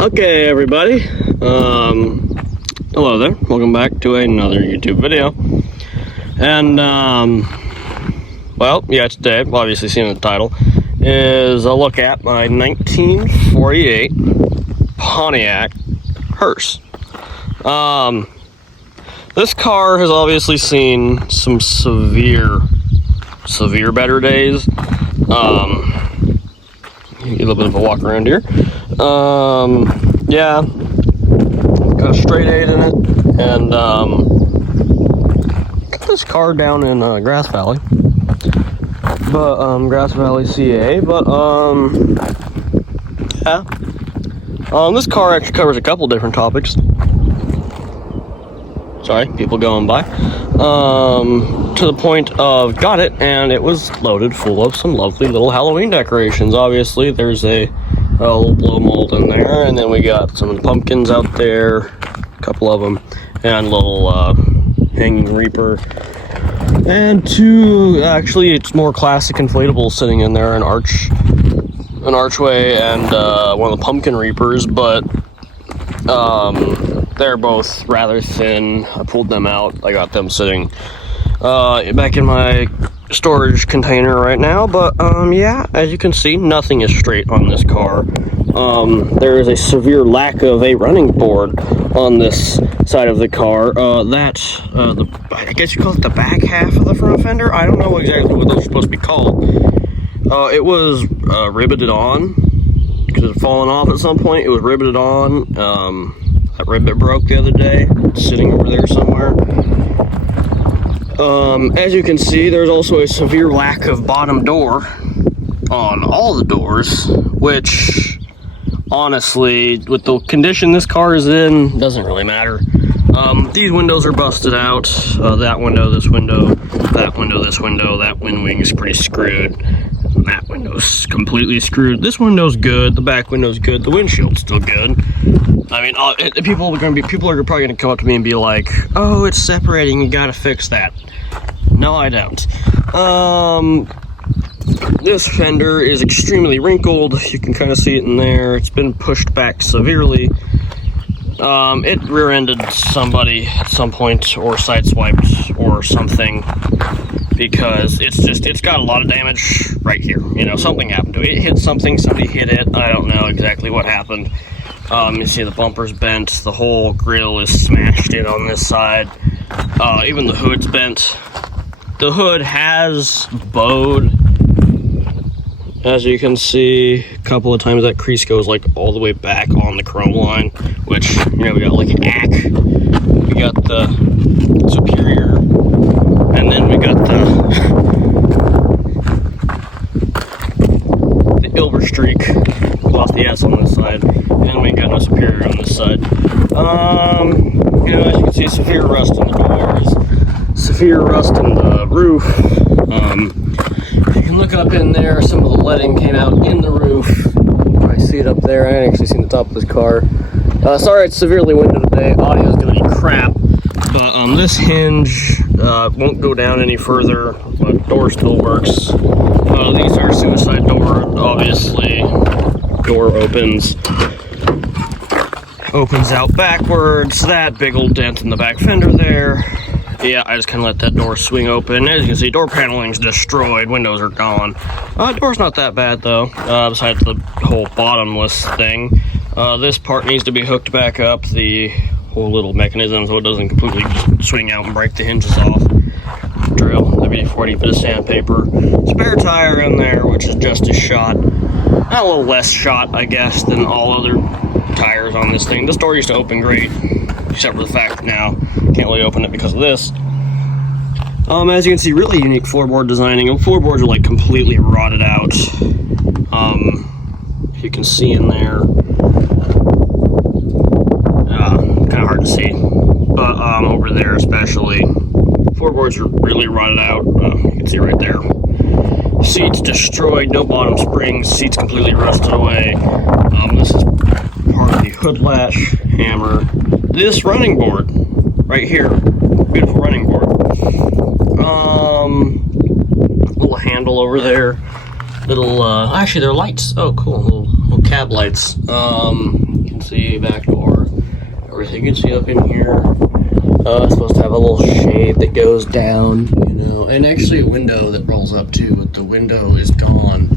Okay, everybody. Hello there. Welcome back to another YouTube video. And, well, yeah, today, obviously seen in the title, is a look at my 1948 Pontiac Hearse. This car has obviously seen some severe better days. Get a little bit of a walk around here. Yeah, got a straight 8 in it, and got this car down in Grass Valley, Grass Valley, CA. But yeah, this car actually covers a couple different topics. Sorry, people going by. To the point of got it, and it was loaded full of some lovely little Halloween decorations. Obviously, there's a little blow mold in there, and then we got some of the pumpkins out there, a couple of them, and a little hanging reaper, and two, actually, it's more classic inflatables sitting in there, an archway, and one of the pumpkin reapers, but they're both rather thin. I pulled them out. I got them sitting back in my storage container right now. But yeah, as you can see, nothing is straight on this car. There is a severe lack of a running board on this side of the car. I guess you call it the back half of the front fender. I don't know exactly what those are supposed to be called. It was riveted on because it had fallen off at some point. It was riveted on. That rivet broke the other day, sitting over there somewhere. As you can see, there's also a severe lack of bottom door on all the doors, which, honestly, with the condition this car is in, doesn't really matter. These windows are busted out. That window, this window, that window, this window, that wind wing is pretty screwed. That window's completely screwed. This window's good. The back window's good. The windshield's still good. I mean, people are probably gonna come up to me and be like, "Oh, it's separating. You gotta fix that." No, I don't. This fender is extremely wrinkled. You can kind of see it in there. It's been pushed back severely. It rear-ended somebody at some point, or sideswiped, or something, because it's got a lot of damage right here. You know, something happened to it. It hit something, somebody hit it. I don't know exactly what happened. You see the bumper's bent, the whole grill is smashed in on this side. Even the hood's bent. The hood has bowed. As you can see, a couple of times that crease goes like all the way back on the chrome line, which, you know, we got like an ACK, we got the Superior, and then we got the Ilver Streak. Lost the S on this side, and we got no Superior on this side. You know, as you can see, severe rust in the doors, severe rust in the roof. You can look up in there, some of the leading came out in the roof. I see it up there. I ain't actually seen the top of this car. Sorry, it's severely winded today. Audio's gonna be crap, but this hinge won't go down any further. The door still works. These are suicide door, obviously. Door opens out backwards. That big old dent in the back fender there. Yeah, I just kind of let that door swing open. As you can see, door paneling's destroyed. Windows are gone. Door's not that bad though, besides the whole bottomless thing. This part needs to be hooked back up, the whole little mechanism, so it doesn't completely just swing out and break the hinges off. Drill, WD-40, bit of sandpaper. Spare tire in there, which is just as shot. Not a little less shot, I guess, than all other tires on this thing. This door used to open great, except for the fact that now can't really open it because of this. As you can see, really unique floorboard designing. The floorboards are like completely rotted out. You can see in there. Kind of hard to see, but over there especially, floorboards are really rotted out. You can see right there. Seats destroyed, no bottom springs, seats completely rusted away. This is part of the hood latch, hammer. This running board, right here, beautiful running board. Little handle over there, little, actually they're lights. Oh, cool, little cab lights. You can can see, back door, everything you can see up in here. It's supposed to have a little shade that goes down, you know, and actually a window that rolls up too, but the window is gone,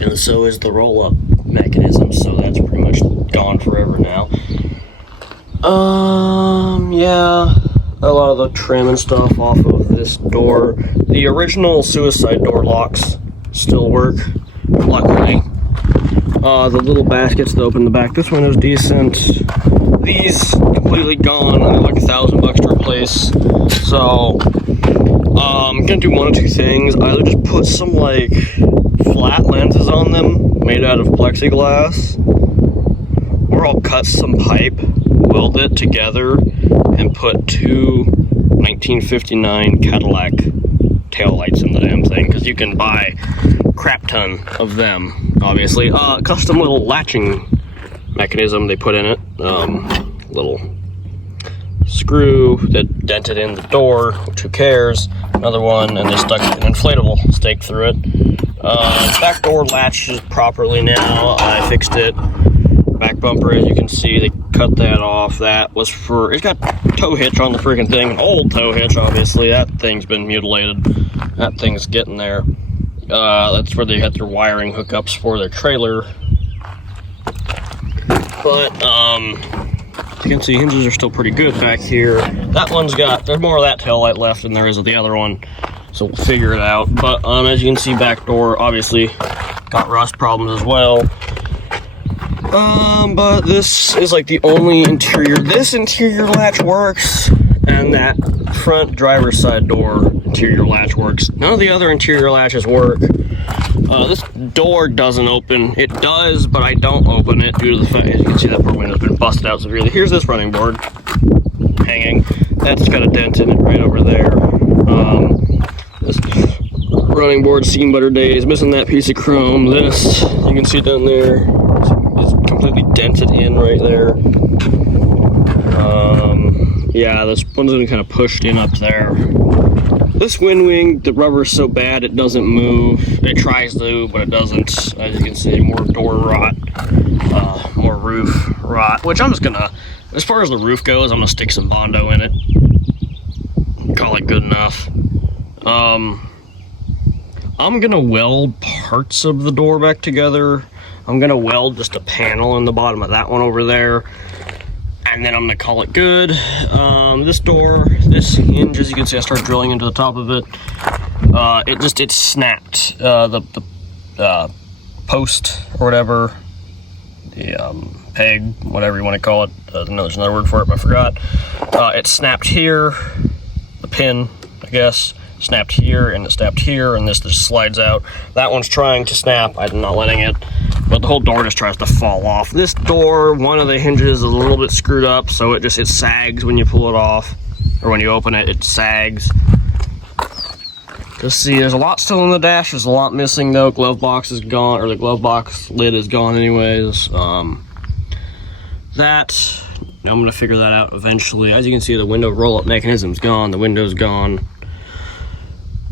and so is the roll-up mechanism, so that's pretty much gone forever now. Yeah, a lot of the trim and stuff off of this door. The original suicide door locks still work, luckily. The little baskets that open the back, this one is decent. These completely gone, and they're like $1,000 to replace. So I'm gonna do one of two things. Either just put some like flat lenses on them made out of plexiglass, or I'll cut some pipe, weld it together, and put two 1959 Cadillac taillights in the damn thing, because you can buy crap ton of them, obviously. Custom little latching mechanism they put in it. Little screw that dented in the door, which who cares? Another one, and they stuck an inflatable stake through it. Back door latches properly now. I fixed it. Back bumper, as you can see, they cut that off. That was for, it's got tow hitch on the freaking thing, an old tow hitch, obviously. That thing's been mutilated. That thing's getting there. That's where they had their wiring hookups for their trailer. But, you can see hinges are still pretty good back here. That one's got, there's more of that tail light left than there is of the other one, so we'll figure it out. But, as you can see, back door, obviously, got rust problems as well. But this is like the only interior, this interior latch works, and that front driver's side door interior latch works. None of the other interior latches work. This door doesn't open. It does, but I don't open it due to the fact, as you can see, that poor window's been busted out severely. Here's this running board hanging. That's got a dent in it right over there. This running board seen better days, missing that piece of chrome. This, you can see down there, it's completely dented in right there. Yeah, this one's been kind of pushed in up there. This wind wing, the rubber is so bad it doesn't move. It tries to, but it doesn't. As you can see, more door rot, more roof rot, which I'm just gonna, as far as the roof goes, I'm gonna stick some Bondo in it. Call it good enough. I'm gonna weld parts of the door back together. I'm gonna weld just a panel in the bottom of that one over there, and then I'm gonna call it good. This door, this hinge, as you can see, I started drilling into the top of it. It snapped. The post or whatever, the peg, whatever you want to call it. No, there's another word for it, but I forgot. It snapped here. The pin, I guess, snapped here, and it snapped here, and this just slides out. That one's trying to snap. I'm not letting it. But the whole door just tries to fall off. This door, one of the hinges is a little bit screwed up, so it sags when you pull it off, or when you open it, it sags. Just see, there's a lot still in the dash. There's a lot missing though. Glove box is gone, or the glove box lid is gone anyways. I'm gonna figure that out eventually. As you can see, the window roll-up mechanism's gone. The window's gone.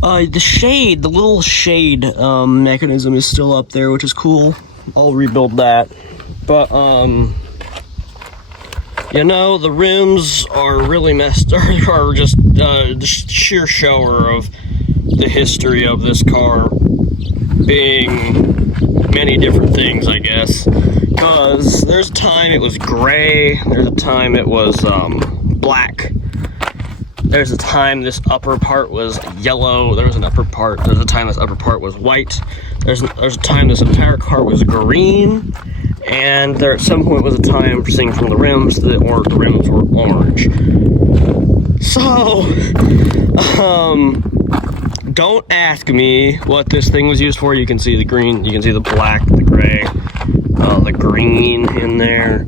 The shade, the little shade mechanism is still up there, which is cool. I'll rebuild that. But, you know, the rims are really messed, are just the sheer shower of the history of this car being many different things, I guess. Because there's a time it was gray, there's a time it was black. There's a time this upper part was yellow. There's a time this upper part was white. There's a time this entire car was green. And there at some point was a time, seeing from the rims, that the rims were orange. So, don't ask me what this thing was used for. You can see the green, you can see the black, the gray, the green in there.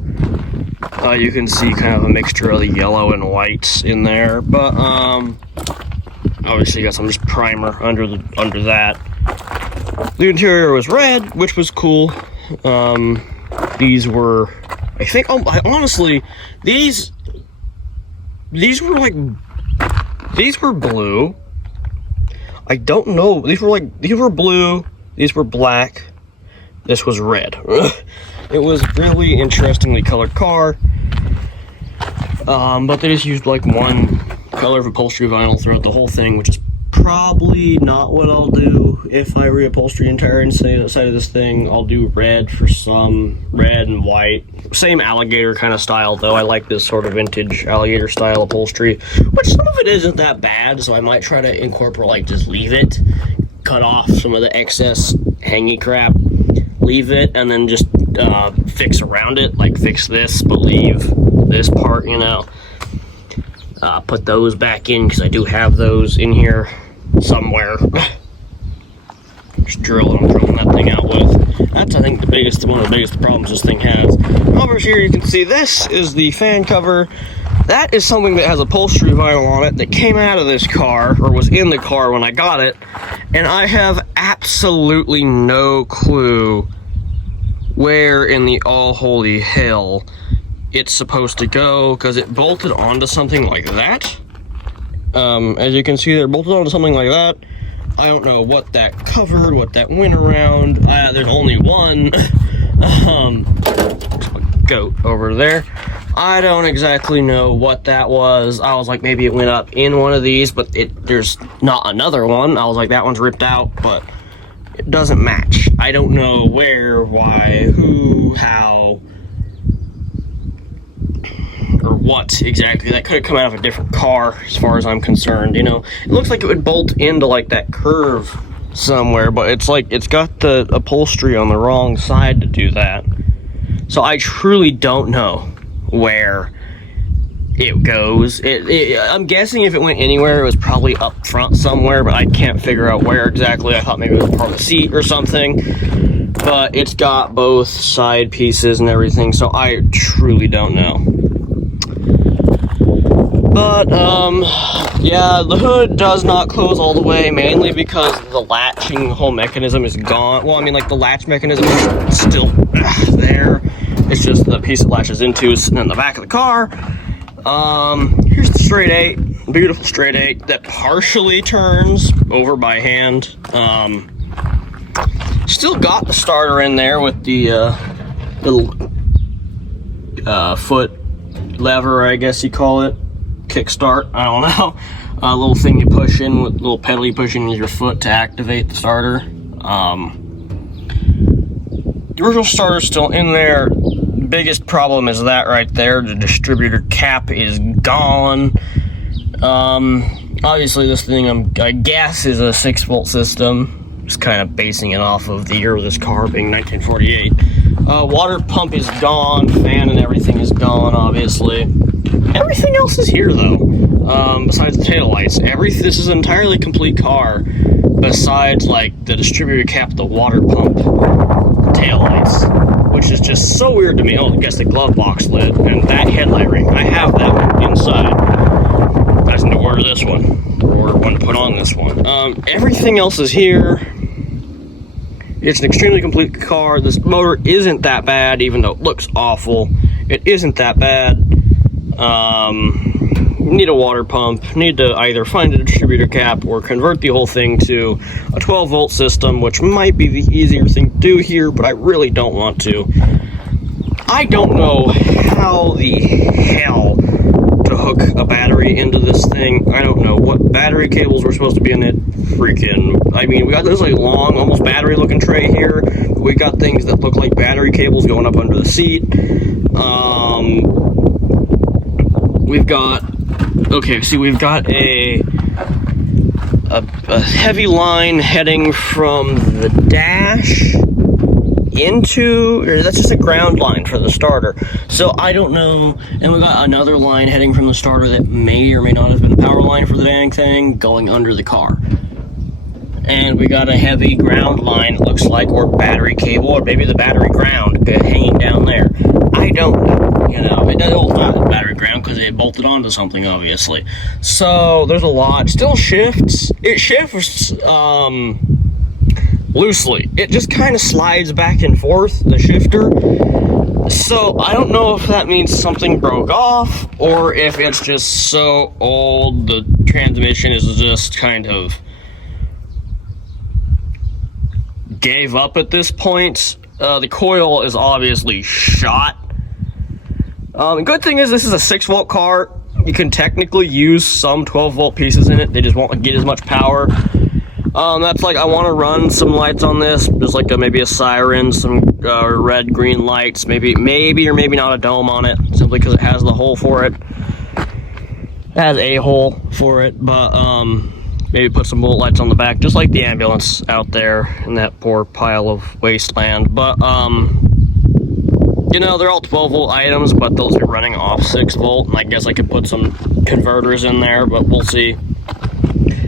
You can see kind of a mixture of the yellow and whites in there, but obviously you got some just primer under that. The interior was red, which was cool. These were, I think, honestly, these were blue. I don't know. These were blue. These were black. This was red. It was a really interestingly colored car, but they just used like one color of upholstery vinyl throughout the whole thing, which is probably not what I'll do if I reupholster the entire inside of this thing. I'll do red for some, red and white. Same alligator kind of style, though. I like this sort of vintage alligator style upholstery, which some of it isn't that bad, so I might try to incorporate, like, just leave it, cut off some of the excess hangy crap, leave it, and then just fix around it, like fix this, but leave this part, you know. Put those back in, because I do have those in here somewhere. Just I'm drilling that thing out with. That's, I think, one of the biggest problems this thing has. Over here you can see this is the fan cover. That is something that has upholstery vinyl on it that came out of this car, or was in the car when I got it, and I have absolutely no clue where in the all holy hell it's supposed to go, because it bolted onto something like that. As you can see, they're bolted onto something like that. I don't know what that covered, what that went around. There's only one goat over there. I don't exactly know what that was. I was like, maybe it went up in one of these, but there's not another one. I was like, that one's ripped out, but it doesn't match. I don't know where, why, who, how, or what exactly. That could have come out of a different car, as far as I'm concerned, you know. It looks like it would bolt into, like, that curve somewhere, but it's like, it's got the upholstery on the wrong side to do that. So I truly don't know where it goes. I'm guessing if it went anywhere, it was probably up front somewhere, but I can't figure out where exactly. I thought maybe it was part of the seat or something, but it's got both side pieces and everything, so I truly don't know. But, yeah, the hood does not close all the way, mainly because the latching whole mechanism is gone. Well, I mean, like, the latch mechanism is still there. It's just the piece it latches into is sitting in the back of the car. Here's the straight 8, beautiful straight 8 that partially turns over by hand. Still got the starter in there with the little foot lever, I guess you call it, kickstart. I don't know. A little thing you push in with a little pedal you push in with your foot to activate the starter. The original starter's still in there. Biggest problem is that right there. The distributor cap is gone. Obviously this thing I guess is a 6-volt system. Just kind of basing it off of the year of this car being 1948. Water pump is gone. Fan and everything is gone, obviously. Everything else is here though. Besides the taillights. This is an entirely complete car. Besides like the distributor cap, the water pump, taillights, which is just so weird to me. Oh, I guess the glove box lid and that headlight ring. I have that one inside. I just need to order this one, or one to put on this one. Everything else is here. It's an extremely complete car. This motor isn't that bad, even though it looks awful. It isn't that bad. Need a water pump, need to either find a distributor cap or convert the whole thing to a 12-volt system, which might be the easier thing to do here, but I really don't want to. I don't know how the hell to hook a battery into this thing. I don't know what battery cables were supposed to be in it. I mean, we got this like long, almost battery-looking tray here. We got things that look like battery cables going up under the seat. We've got a heavy line heading from the dash or that's just a ground line for the starter. So I don't know. And we got another line heading from the starter that may or may not have been the power line for the dang thing going under the car. And we got a heavy ground line, it looks like, or battery cable, or maybe the battery ground hanging down there. I don't know, you know. It doesn't hold battery ground because it bolted onto something, obviously. So there's a lot. It still shifts. It shifts loosely. It just kind of slides back and forth, the shifter. So I don't know if that means something broke off, or if it's just so old the transmission is just kind of gave up at this point. The coil is obviously shot. The good thing is this is a 6-volt car. You can technically use some 12-volt pieces in it. They just won't get as much power. That's like, I want to run some lights on this, just like maybe a siren, some red, green lights, maybe or maybe not a dome on it, simply because it has the hole for it. It has a hole for it, but maybe put some bullet lights on the back, just like the ambulance out there in that poor pile of wasteland. But you know, they're all 12-volt items, but those are running off 6-volt, and I guess I could put some converters in there, but we'll see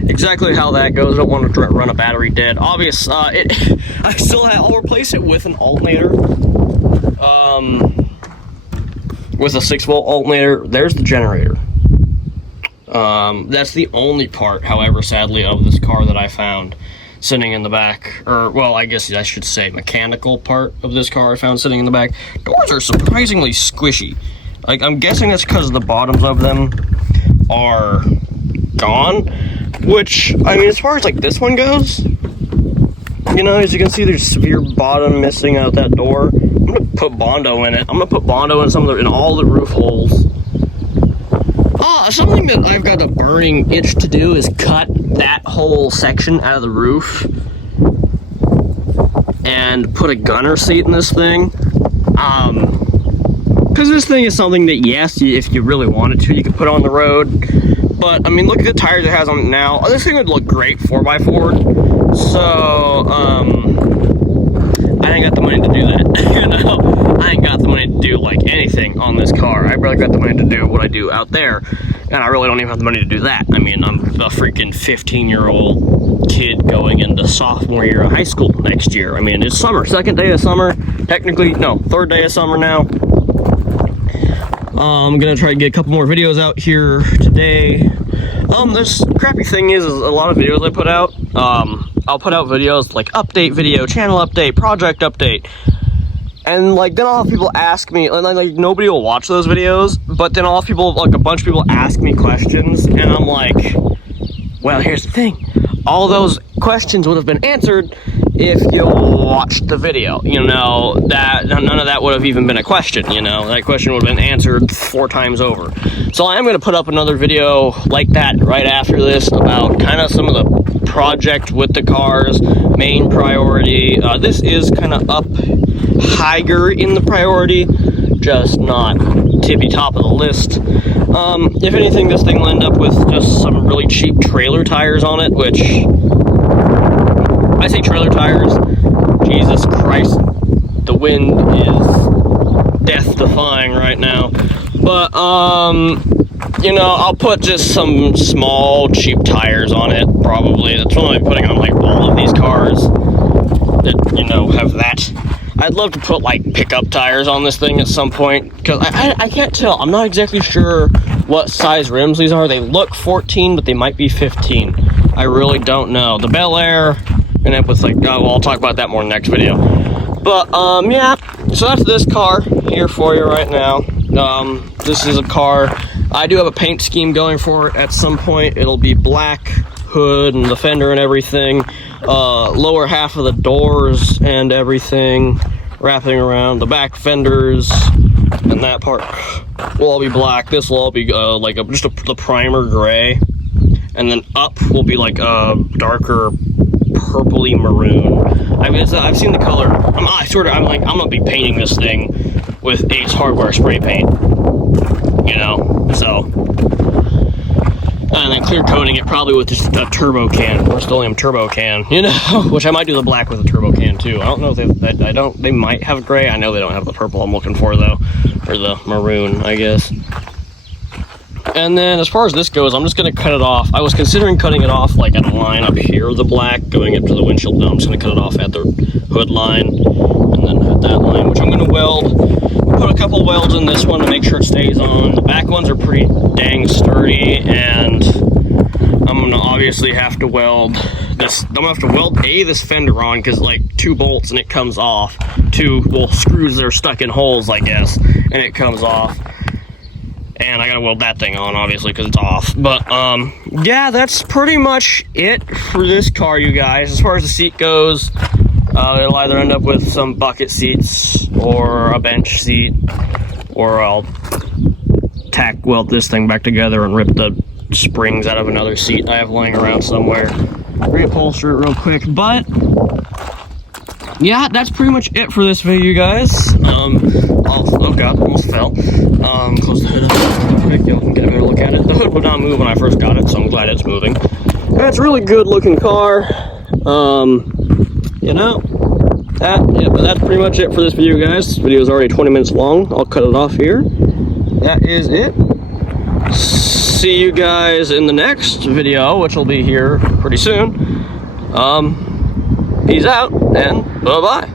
exactly how that goes. I don't want to run a battery dead. Obvious, I'll replace it with an alternator. With a 6-volt alternator. There's the generator. That's the only part, however, sadly, of this car that I found sitting in the back. Or, well, I guess I should say mechanical part of this car I found sitting in the back. Doors are surprisingly squishy. Like, I'm guessing that's because the bottoms of them are gone. Which, I mean, as far as, like, this one goes, you know, as you can see, there's severe bottom missing out that door. I'm gonna put Bondo in it. I'm gonna put Bondo in all the roof holes. Something that I've got a burning itch to do is cut that whole section out of the roof and put a gunner seat in this thing. Because this thing is something that, yes, if you really wanted to, you could put on the road. But, I mean, look at the tires it has on it now. This thing would look great 4x4. So, I ain't got the money to do that. You know, I ain't got the money to do, like, anything on this car. I barely got the money to do what I do out there. And I really don't even have the money to do that. I mean, I'm a freaking 15-year-old kid going into sophomore year of high school next year. I mean, it's summer. Second day of summer. Technically, no, third day of summer now. I'm gonna try to get a couple more videos out here today. This crappy thing is a lot of videos I put out. I'll put out videos like update video, channel update, project update. And like then I'll have people ask me, and like nobody will watch those videos, but then I'll have people, like a bunch of people ask me questions, and I'm like, well, here's the thing. All those questions would have been answered if you watched the video. You know, that none of that would have even been a question, you know. That question would have been answered 4 times over. So I am going to put up another video like that right after this about kind of some of the project with the cars, main priority. This is kind of up higher in the priority, just not tippy top of the list. If anything, this thing will end up with just some really cheap trailer tires on it, which, I say trailer tires, Jesus Christ, the wind is death-defying right now. But, you know, I'll put just some small, cheap tires on it, probably. That's what I'm putting on, like, all of these cars that, you know, have that. I'd love to put, like, pickup tires on this thing at some point, because I can't tell. I'm not exactly sure what size rims these are. They look 14, but they might be 15. I really don't know. The Bel Air, gonna end up with, like, well, I'll talk about that more in the next video. But, yeah, so that's this car here for you right now. This is a car. I do have a paint scheme going for it at some point. It'll be black hood and the fender and everything. Lower half of the doors and everything wrapping around the back fenders, and that part will all be black. This will all be like the primer gray, and then up will be like a darker purpley maroon. I mean, I've seen the color. I'm gonna be painting this thing with Ace Hardware spray paint, you know, so. And then clear coating it probably with just a turbo can, Rust-Oleum turbo can, you know, which I might do the black with a turbo can too. I don't know if they might have gray. I know they don't have the purple I'm looking for though, or the maroon, I guess. And then as far as this goes, I'm just gonna cut it off. I was considering cutting it off like at a line up here, the black, going up to the windshield. No, I'm just gonna cut it off at the hood line, and then at that line, which I'm gonna weld. Put a couple welds in this one to make sure it stays on. The back ones are pretty dang sturdy, and I'm gonna obviously have to weld this. I'm gonna have to weld this fender on, because like 2 bolts and it comes off. 2, well, screws that are stuck in holes, I guess, and it comes off. And I gotta weld that thing on, obviously, because it's off. But, yeah, that's pretty much it for this car, you guys. As far as the seat goes, It'll either end up with some bucket seats or a bench seat, or I'll tack weld this thing back together and rip the springs out of another seat I have laying around somewhere. Reupholster it real quick, but yeah, that's pretty much it for this video, you guys. Oh god, almost fell. Close the hood up real quick, y'all can get a better look at it. The hood would not move when I first got it, so I'm glad it's moving. It's a really good looking car. You know, but that's pretty much it for this video, guys. This video is already 20 minutes long. I'll cut it off here. That is it. See you guys in the next video, which will be here pretty soon. Peace out, and bye-bye.